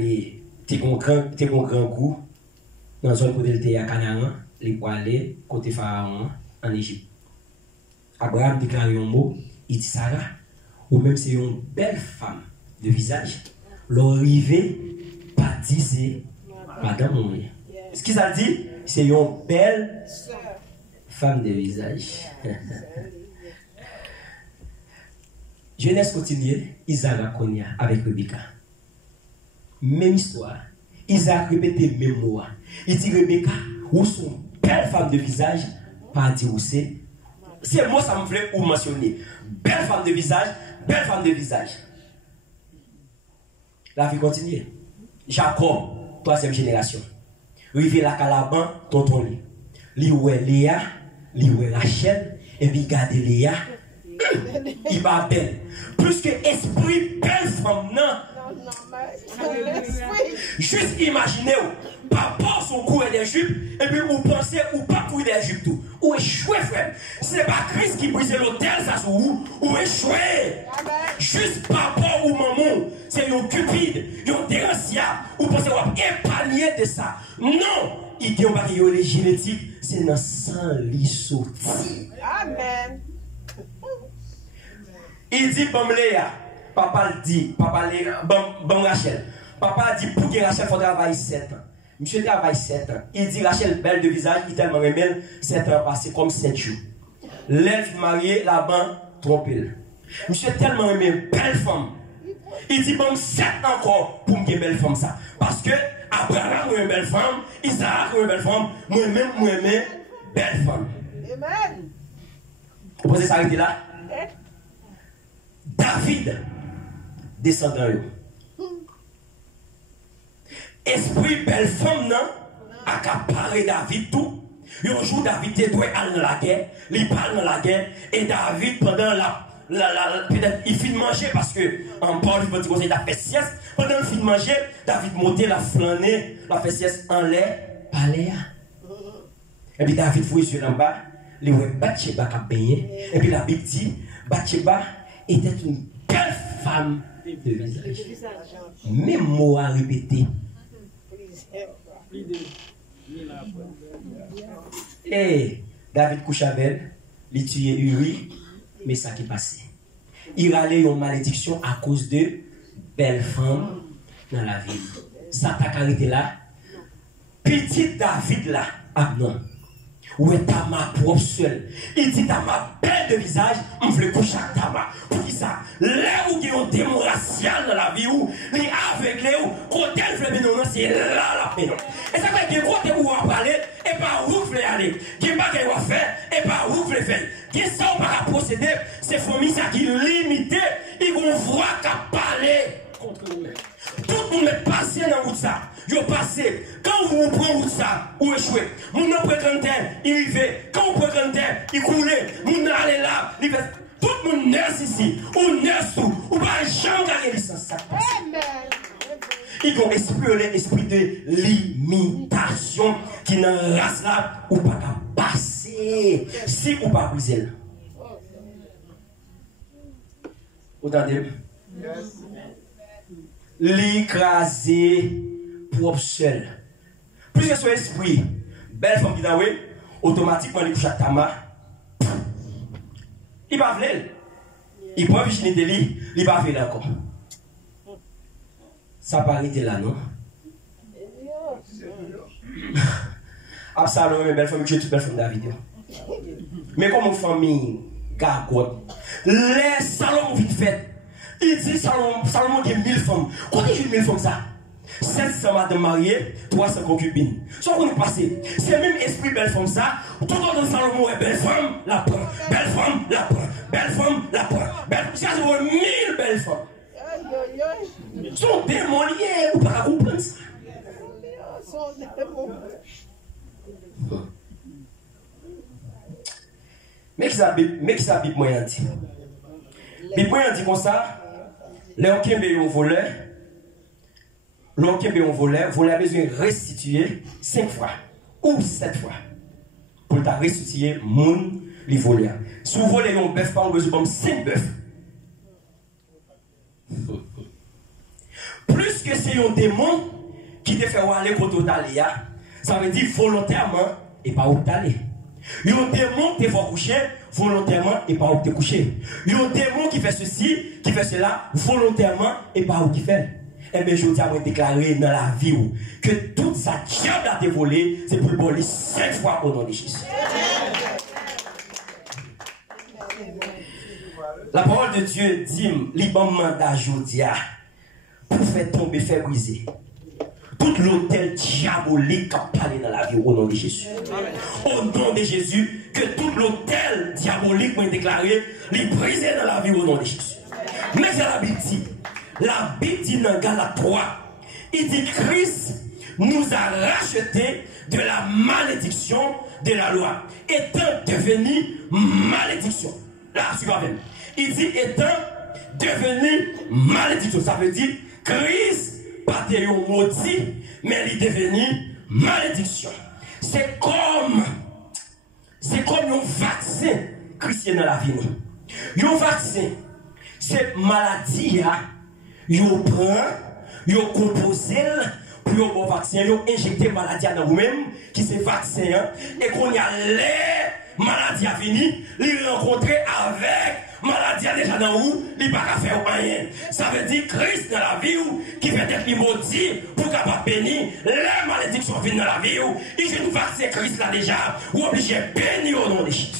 t'es un grand goût, dans une zone où il était à Canaan, les poils, côté Pharaon, en Égypte. Abraham déclare un mot, il dit Sarah, ou même c'est une belle femme de visage, l'arrivée, pas dit c'est madame mon mari. Ce qu'il a dit, c'est une belle femme de visage. Genèse continue, Isaac a connu avec Rebecca. Même histoire. Isaac répétait même mot. Il dit Rebecca, où sont belle femme de visage, pas dit où c'est. C'est le mot ça me fait ou mentionner. Belle femme de visage, belle femme de visage. La vie continue. Jacob, troisième génération. Rivé la Calaban, tonton Li. Li oué Léa, li oué Rachel, et puis garde Léa. Il va belle. Plus que esprit, belle femme, non. Juste imaginez-vous, papa son couille des jupes, et puis vous pensez ou pas couille des jupes tout. Ou échoué, frère. Ce n'est pas Christ qui brise l'hôtel, ça sur vous. Ou échoué. Juste papa ou maman, c'est un cupide, un dérancia. Ou pensez qu'on va épargner de ça. Non, il dit on va dire les génétiques, c'est dans sang l'issoti. Amen. Il dit bon Léa, papa le dit, papa Léa, bon Rachel. Papa dit pour que Rachel faut travailler 7 ans. Monsieur travaille 7 ans. Il dit Rachel belle de visage, il tellement aimé 7 ans passé comme 7 jours. L'elfe marié, là-bas, trompé. Monsieur tellement aimé belle femme. Il dit bon 7 encore pour me dire belle femme ça. Parce que Abraham a une belle femme, Isaac a une belle femme, moi-même, belle femme. Amen. Vous posez ça arrêter là? David, descendant. Esprit belle femme, non? Accaparé David tout. Un jour, David doit aller dans la guerre. Il parle dans la guerre. Et David, pendant peut-être, il finit de manger parce que, en parle, il va dire qu'il a fait sieste. Pendant qu'il finit de manger, David montait la flânée, la fait sieste en l'air, par l'air. Et puis David fouille sur en bas, il voit Bathsheba qui a baigné. Et puis la Bible dit, Bathsheba était une belle femme de visage. Même mot à répéter. Et David couche avec elle, il tue Uri, mais ça qui passait. Il allait une malédiction à cause de belles femmes dans la ville. Ça t'a arrêté là. Petit David là, ah non. Où est ta ma propre seule? Il dit ta ma belle de visage, on veut coucher avec ta ma. Pour qui ça? Là où il y a un démon racial dans la vie, où les aveuglés, où côté le veut non, c'est là la peine. Et ça fait que côté où on va parler, et pas où vous voulez aller. Qui pas qu'il va faire, et pas où vous voulez faire. Qui ça on va procéder, c'est famille ça qui limité, ils vont voir qu'à parler contre nous-mêmes. Tout le monde est passé dans route ça. Yo passé. Quand vous prenez route ça, ou échouez. Mon nom prend terre, il arrive. Quand vous prenez terre, il coule. Mon allez là, il fait. Tout le monde nurse ici. Ou nurse tout. Ou pas jamais gagner licence ça. Ils ont esprit de limitation qui n'a race là ou pas qu'à passer. Si ou pas briser. Vous entendez? L'écraser propre seul. Plus que son esprit, belle femme qui n'a oui, automatiquement il couche à Tama. Il va venir. Il prend virginité lui, il va venir encore. Ça pas arrêter là, non? Absalom, belle femme, j'ai toute belle femme David. Mais comme une famille, gargote, les salons vite fait. Il dit Salomon qui a 1000 femmes. Quand il dit 1000 femmes ça? 700 madames mariées, 300 concubines. Ce qu'on est passé, c'est même esprit belle femme ça. Tout le temps Salomon est belle femme, la prend. Belle femme, la prend. Belle femme, la prend. Belle femme, c'est 1000 belles femmes. Son démon lié, vous ne pouvez pas comprendre ça. Mais qui ça Bible moyen dit? Bible moyen dit comme ça. L'homme qui est un voleur, l'homme qui est un voleur, vous avez besoin de restituer 5 fois ou 7 fois pour ta restituer mon les voleurs. Si vous volez un bœuf, vous besoin de 5 bœufs. Plus que c'est un démon qui te fait aller contre Talia, ça veut dire volontairement et pas où t'aller. Il y a un démon qui te fait coucher volontairement et pas où te coucher. Il y a un démon qui fait ceci, qui fait cela volontairement et pas où tu fait. Eh bien, je tiens à déclarer dans la vie que toute sa diable a été volée, c'est pour le voler 5 fois au nom de Jésus. La parole de Dieu dit, libre mandat Jodia, pour faire tomber, faire briser. Tout l'autel diabolique qui a parlé dans la vie au nom de Jésus. Au nom de Jésus, que tout l'autel diabolique m'a déclaré, les briser dans la vie au nom de Jésus. Mais c'est la Bible dit dans Galates 3, il dit Christ nous a rachetés de la malédiction de la loi, étant devenu malédiction. Là, suivez même. Il dit étant devenu malédiction. Ça veut dire Christ pas de maudit, mais il est devenu malédiction. C'est comme un vaccin chrétien dans la vie. Un vaccin, c'est maladie, vous prend, vous composez pour un bon vaccin, vous injectez maladie dans vous-même, qui c'est vaccin, et qu'on y a les maladies maladie a fini, il rencontré avec maladie a déjà dans où, il pas qu'à faire rien. Ça veut dire Christ dans la vie où, qui fait être maudit pour capable bénir les malédictions viennent dans la vie où, il vient nous verser Christ là déjà, ou obligé de bénir au nom de Jésus.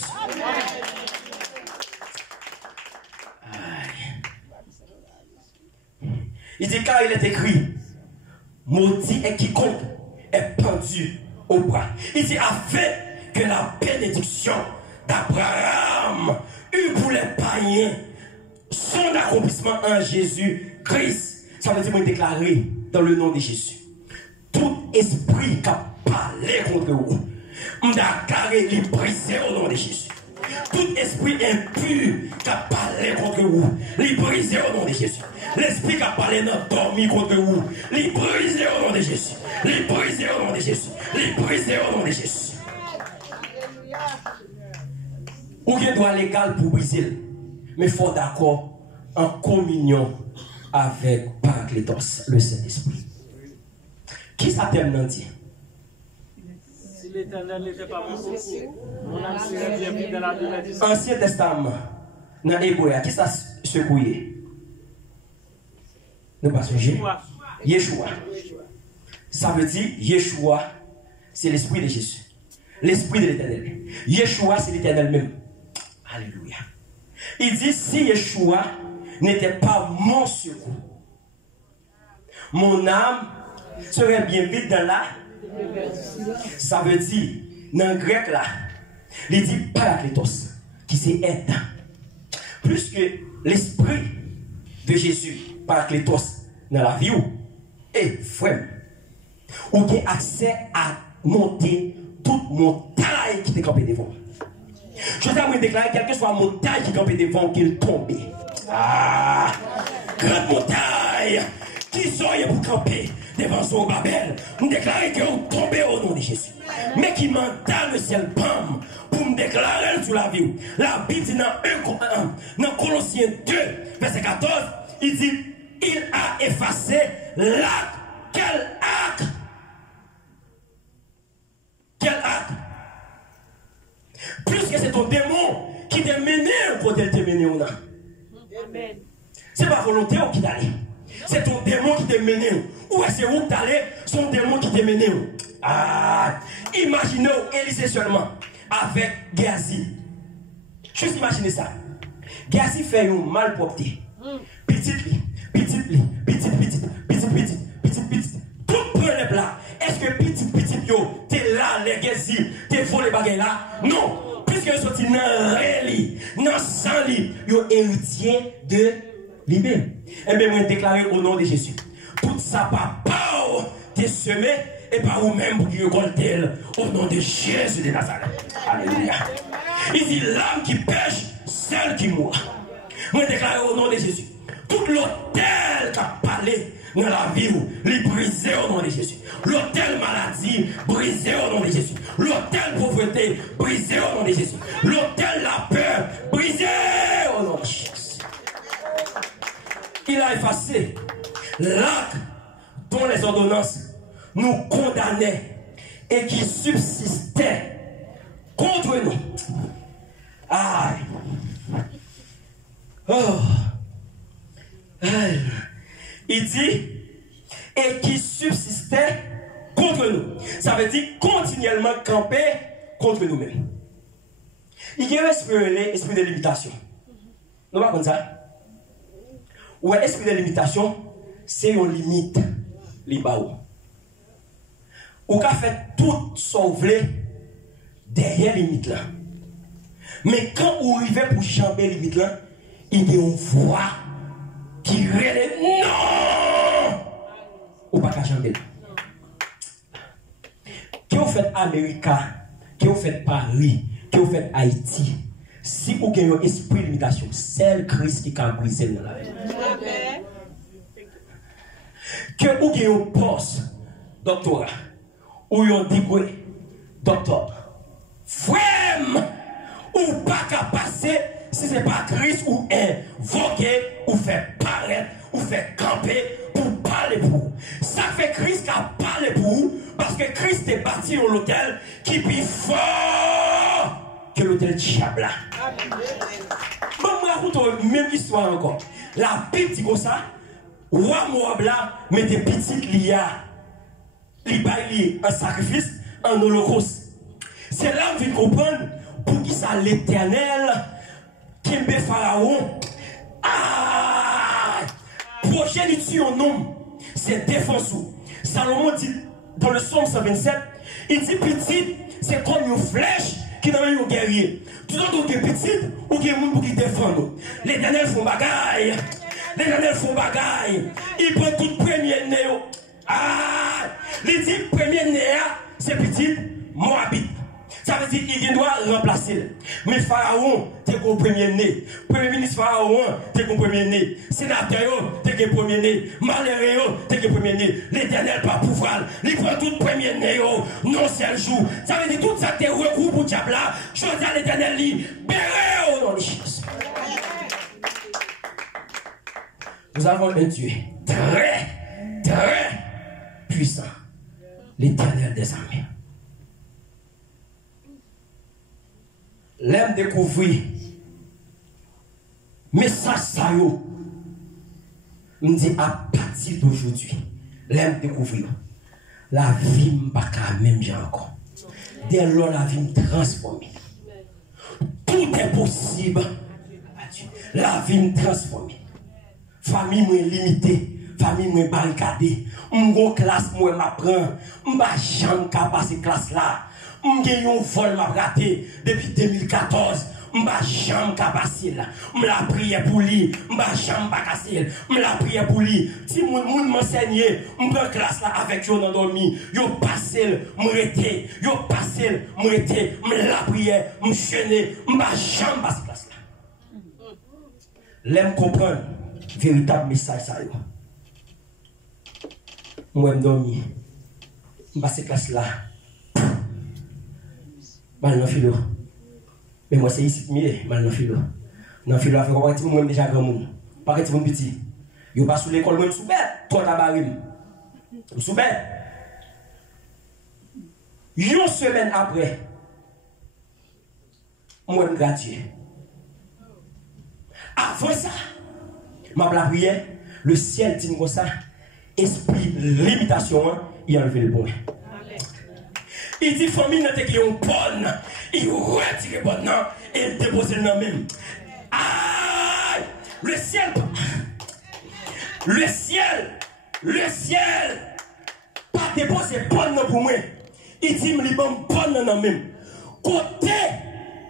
Il dit car il est écrit, maudit est quiconque est pendu au bras. Il dit afin que la bénédiction d'Abraham eut pour les païens son accomplissement en Jésus-Christ. Ça veut dire moi déclarer dans le nom de Jésus. Tout esprit qui a parlé contre vous, on a déclaré les briser au nom de Jésus. Tout esprit impur qui a parlé contre vous, les briser au nom de Jésus. L'esprit qui a parlé dans dormi contre vous, les briser au nom de Jésus. Les briser au nom de Jésus. Les briser au nom de Jésus. Ou bien doit légal pour briser, mais il faut d'accord en communion avec Paraclétos, le Saint-Esprit. Qui ça t'aime dit? Si l'Éternel n'était pas pour vous, mon âme serait bien pris dans la douleur. Ancien Testament, dans l'Hébreu, qui ça secoué? Nous pas songer. Yeshua. Ça veut dire Yeshua, c'est l'esprit de Jésus. L'esprit de l'Éternel. Yeshua, c'est l'Éternel même. Alléluia. Il dit si Yeshua n'était pas mon secours, mon âme serait bien vite dans la. Ça veut dire, dans le grec là, il dit Paraclétos, qui c'est aide. Plus que l'esprit de Jésus, Paraclétos, dans la vie, est frère. Ou qui a accès à monter toute montagne qui est campée devant. Je t'ai déclaré, quelle que soit la montagne qui est campée devant, qu'il tombe. Ah, grande montagne qui soyez pour camper devant son Babel. Nous déclarer que vous tombez au nom de Jésus. Mais qui m'entend le ciel bam pour me déclarer sur la vie. La Bible dit dans Colossiens 2, verset 14, il dit il a effacé l'acte. Quel acte? Quel acte? Plus que c'est ton démon qui t'a mené quand elle t'a mené au nom. C'est pas volonté qui t'a allé. C'est ton démon qui t'a mené. Où est-ce que tu allé? Son démon qui t'a mené. Ah, imaginez Élisée seulement avec Géasi. Juste imaginez ça. Géasi fait une malpropreté. Petite. Tout problème là. Est-ce que petit yo, t'es là, les Géasi, t'es volé bagay là? Non. Puisque ils sont dans réli, dans sang li, yo héritier de lui-même. Et bien, moi déclarer au nom de Jésus. Tout ça par t'es semé et par vous-même pour récolter au nom de Jésus de Nazareth. Alléluia. Il dit l'âme qui pêche, celle qui mourra. Moi déclarer au nom de Jésus. Tout l'autel qui a parlé dans la vie, les briser au nom de Jésus. L'autel maladie, brisé au nom de Jésus. L'autel pauvreté, brisé au nom de Jésus. L'autel la peur, brisé au nom de Jésus. Il a effacé l'acte dont les ordonnances nous condamnaient et qui subsistait contre nous. Aïe. Oh. Aïe. Il dit, et qui subsistait contre nous. Ça veut dire continuellement camper contre nous-mêmes. Il y a un esprit de limitation. Nous pas comme ça. Ou un esprit de limitation, c'est une limite. Ou qu'a fait tout sauver derrière la limite là. Mais quand vous arrivez pour jamber la limite là, il y a une voix qui relève non! Ou pas qu'à jamber là. Qui vous fait Amérique, qui vous fait Paris, qui vous fait Haïti, si vous avez un esprit de limitation, c'est le Christ qui a brisé dans la vie. Que vous avez un poste, doctorat, ou un degré, docteur, frère, ou pas qu'à passer, si ce n'est pas Christ, ou invoquer, ou faire paraître, ou faire camper, pour parler pour vous. Ça fait Christ qui a parlé pour vous, parce que Christ est bâti dans l'hôtel qui est plus fort que l'hôtel Diable. Bon, je raconte même histoire encore. La Bible dit comme ça, roi Moab là, mettez petite lia, li baille un sacrifice, un holocauste. C'est là que vous comprendre pour qui ça l'Éternel, qui me Pharaon. Ah! Prochain il tue un homme, c'est défense. Salomon dit dans le psaume 127, il dit petit, c'est comme une flèche qui dans un guerrier. Tout le monde qui est petit, ou qui est monde qui défend nous. L'Éternel font bagaille. L'Éternel font bagaille. Il prend tout premier néo. Ah! Il dit premier néo, c'est petit, Moabite. Ça veut dire qu'il doit remplacer. Mais Pharaon, t'es comme premier né. Premier ministre Pharaon, t'es comme premier né. Sénateur, t'es comme premier né. Malheureux, t'es comme premier né. L'Éternel pas pouvoir. Il prend tout premier né. Non, c'est le jour. Ça veut dire tout ça, t'es recours pour diable là. Je dis à l'Éternel, libérez dans les choses. Nous avons un Dieu très, très puissant. L'Éternel des armées. L'aime découvrir message ça yo me dit à partir d'aujourd'hui l'aime découvrir la vie m'pas même j'ai encore dès lors la vie me transforme tout est possible la vie me transforme famille moi limitée famille moi barricadée m'gon classe moi m'apprend m'pas jamais passer classe là. J'ai eu un vol m'a raté depuis 2014. M'ba jamais capacité là. M'la prière pour lui, m'ba jamais pas casser. M'la prière pour lui. Si moun m'enseigner, m'prend classe là avec yo endormi, yo passé, m'rete, yo passé, m'rete, m'la prière, m'chaîner, m'ba jamais passer classe là. L'aime comprendre véritable message ça yo. Moi m'dormi. M'passer classe là. Mal dans philo. Mais moi c'est ici mieux, mal dans philo. Dans philo fait comment moi déjà grand monde. Pas que mon petit. Yo pas sous l'école même sous bête, toi ta barim. Sous bête. Une semaine après moi me gratuit. Avant ça, ma la prière, le ciel dit comme ça, esprit limitation, il a enlevé le point. Il dit famille n'a été une bonne, il retire bonne et il dépose le nom même. Ah, le ciel, pas déposer bonne pour moi. Il dit me bon bonne nom même. Côté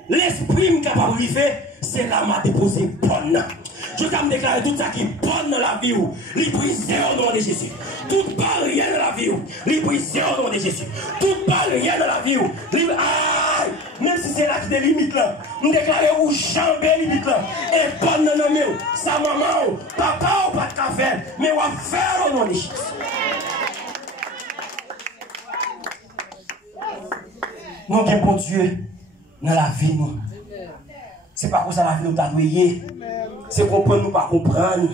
l'esprit capable de vivre, c'est là m'a déposé bonne. Je t'ai déclaré tout ça qui est bon dans la vie, les brisés au nom de Jésus. Toute barrière dans la vie, les brisés au nom de Jésus. Toute barrière dans la vie, même si c'est là qui te limite là, je déclare où jamais limite là. Et bonne dans la vie, sa maman, papa ou pas de café, mais on va faire au nom de Jésus. Nous avons bon Dieu dans la vie, nous. C'est pas comme ça la vie nous a douillé. C'est comprendre nous pas comprendre.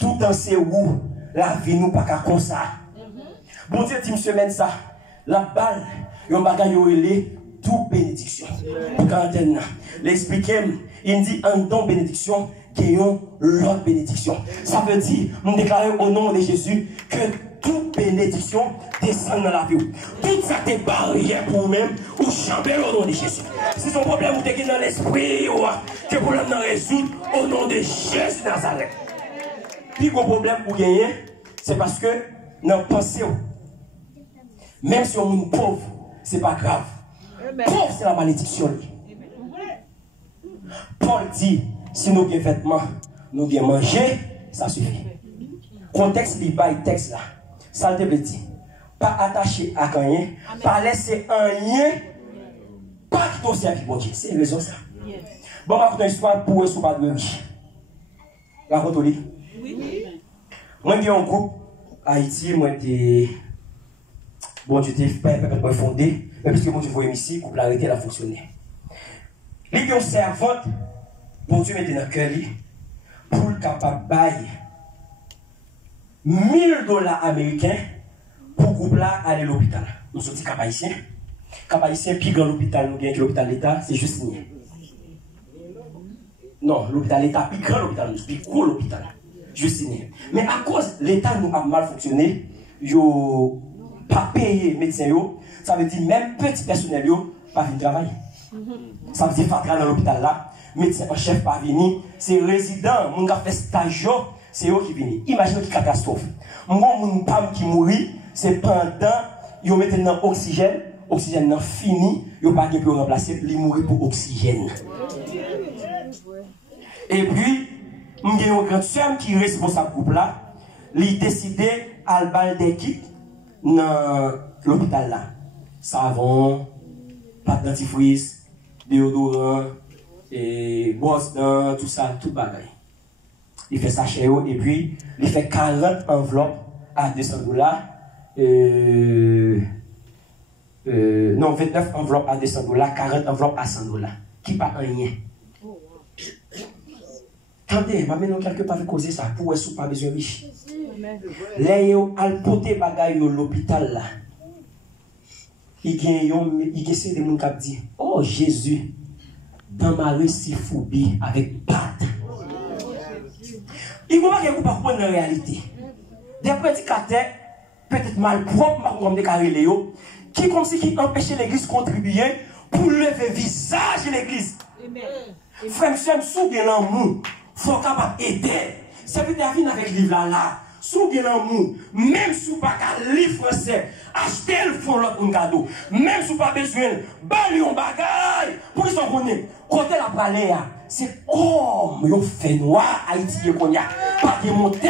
Tout dans ces où la vie nous pas comme ça. Bon Dieu dit une semaine ça. La balle, yon bagay yo relé tout bénédiction. Pour quarantaine. L'expliquer, il dit un don bénédiction qui ont l'autre bénédiction. Ça veut dire, nous déclarer au nom de Jésus que toute bénédiction descend dans la vie. Toute ça des barrières pour vous-même ou chamber au nom de Jésus. Si son problème vous est dans l'esprit, que vous l'avez résoudre au nom de Jésus Nazareth. Puis le problème pour gagner, c'est parce que dans pensée, même si on est pauvre, c'est pas grave. Pauvre, c'est la malédiction. Paul dit, si nous avons vêtements, nous avons manger, ça suffit. Contexte, il y a texte là. Ça te dit. Pas attaché à rien, pas laisser un lien, pas qui t'en servi pour Dieu. C'est une raison ça. Bon, on va raconter une histoire pour eux sous pas de riche. Raconte-le. Oui. Moi, j'ai un groupe à Haïti, moi, bon, Dieu t'ai fondé, mais puisque mon Dieu voit ici, couple arrêté, elle a fonctionné. Les gens servantes, bon Dieu mettait dans le cœur, pour le capable bailler $1000 américains pour couple là aller à l'hôpital. Nous sommes des Cap haïtiens. Quand ici un plus grand hôpital, nous gagnons l'hôpital l'État, c'est juste signé. Non, l'hôpital l'État, plus grand l'hôpital, plus gros l'hôpital. Juste signé. Mais à cause l'État nous a mal fonctionné, yo pas payé médecin yo, ça veut dire même petit personnel yo pas venir travailler. Ça veut dire fatra dans l'hôpital là, médecin en chef pas venir, c'est résident, mon gars fait stage, c'est eux qui viennent. Imaginez quelle catastrophe. Moi mon femme qui mourit, c'est pendant yo mettent dans oxygène nan fini, yo pas pour remplacer, li mourir pour oxygène. Et puis j'ai un grand soeur qui est responsable du groupe là, il décidé à bal d'équipe dans l'hôpital là. Savon, pâte dentifrice, déodorant, et brosse dents, tout ça, tout bagaille. Il fait ça chez eux et puis il fait 40 enveloppes à $200. Non, 29 enveloppes à $200, 40 enveloppes à $100. Qui pas rien. Attendez, va maintenant quelque part causer ça pour être pas besoin riche. Les yo al pote bagay yo l'hôpital là. Il y a des gens qui disent, oh Jésus, dans ma récit phobie avec pâte. Il ne faut pas que vous compreniez la réalité. Des prédicateurs, peut-être mal propres, comme des carrés, qui comme si qui empêchaient l'église de contribuer pour lever le visage de l'église. Frère, si vous avez l'amour, il faut capable aider. Ça veut dire avec le livre là. Si vous avez l'amour, même si vous n'avez pas de livre français, achetez le fond l'autre cadeau. Même si vous n'avez pas besoin, balayez un bagage. Pour qu'ils soient connus, côté la palais, c'est comme vous fait noir Haïti qu'on y a. Pas qui monte,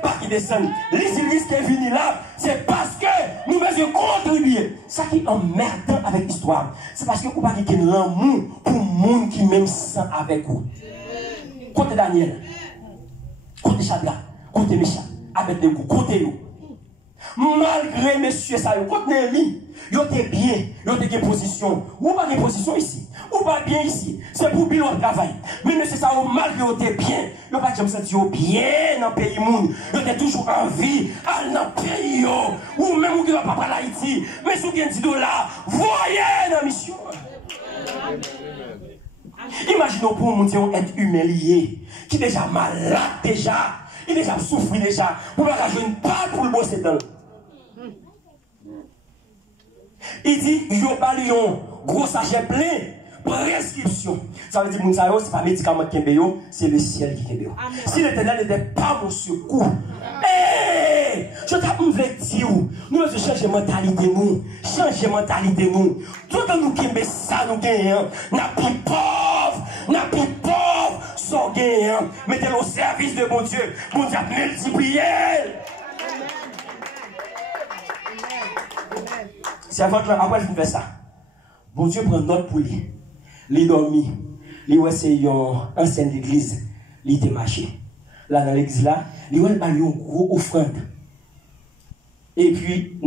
pas qui descend. Les églises qui viennent là, c'est parce que nous devons contribuer. Ça qui est emmerdant avec l'histoire, c'est parce que vous n'avez pas l'amour pour le monde qui même sent avec vous. Côté Daniel, côté Chabla, côté Micha, avec des goûts, côté vous. Malgré monsieur ça, côté lui, vous êtes bien, vous êtes en position. Ou pas en position ici, ou pas bien ici. C'est pour bien le travail. Mais monsieur ça, malgré vous êtes bien, vous n'avez pas senti bien dans le pays monde. Vous êtes toujours en vie, dans le pays. Ou même vous ne pouvez pas parler Haïti. Mais si vous avez $10, voyez dans la mission. Imaginez pour un monde être humilié, qui est déjà malade déjà, il est déjà souffert déjà, vous ne pouvez pas jouer une balle pour le bosser dedans. Il dit, il y a pas un gros sachet plein, prescription. Ça veut dire que ce n'est pas médicament qui est c'est le ciel qui est. Si l'Éternel n'était pas mon secours, je t'ai dire, nous devons changer de mentalité, changer de mentalité, tout le nous qui aime ça, nous gagnons, n'a plus pauvre, sans gagnant, mettez-le au service de mon Dieu, multiplier. C'est avant que après je fais ça. Bon Dieu prend note pour lui. Il dormi. Il voit c'est une ancienne église. Il était marché. Là dans l'église là, il voit une gros offrande. Et puis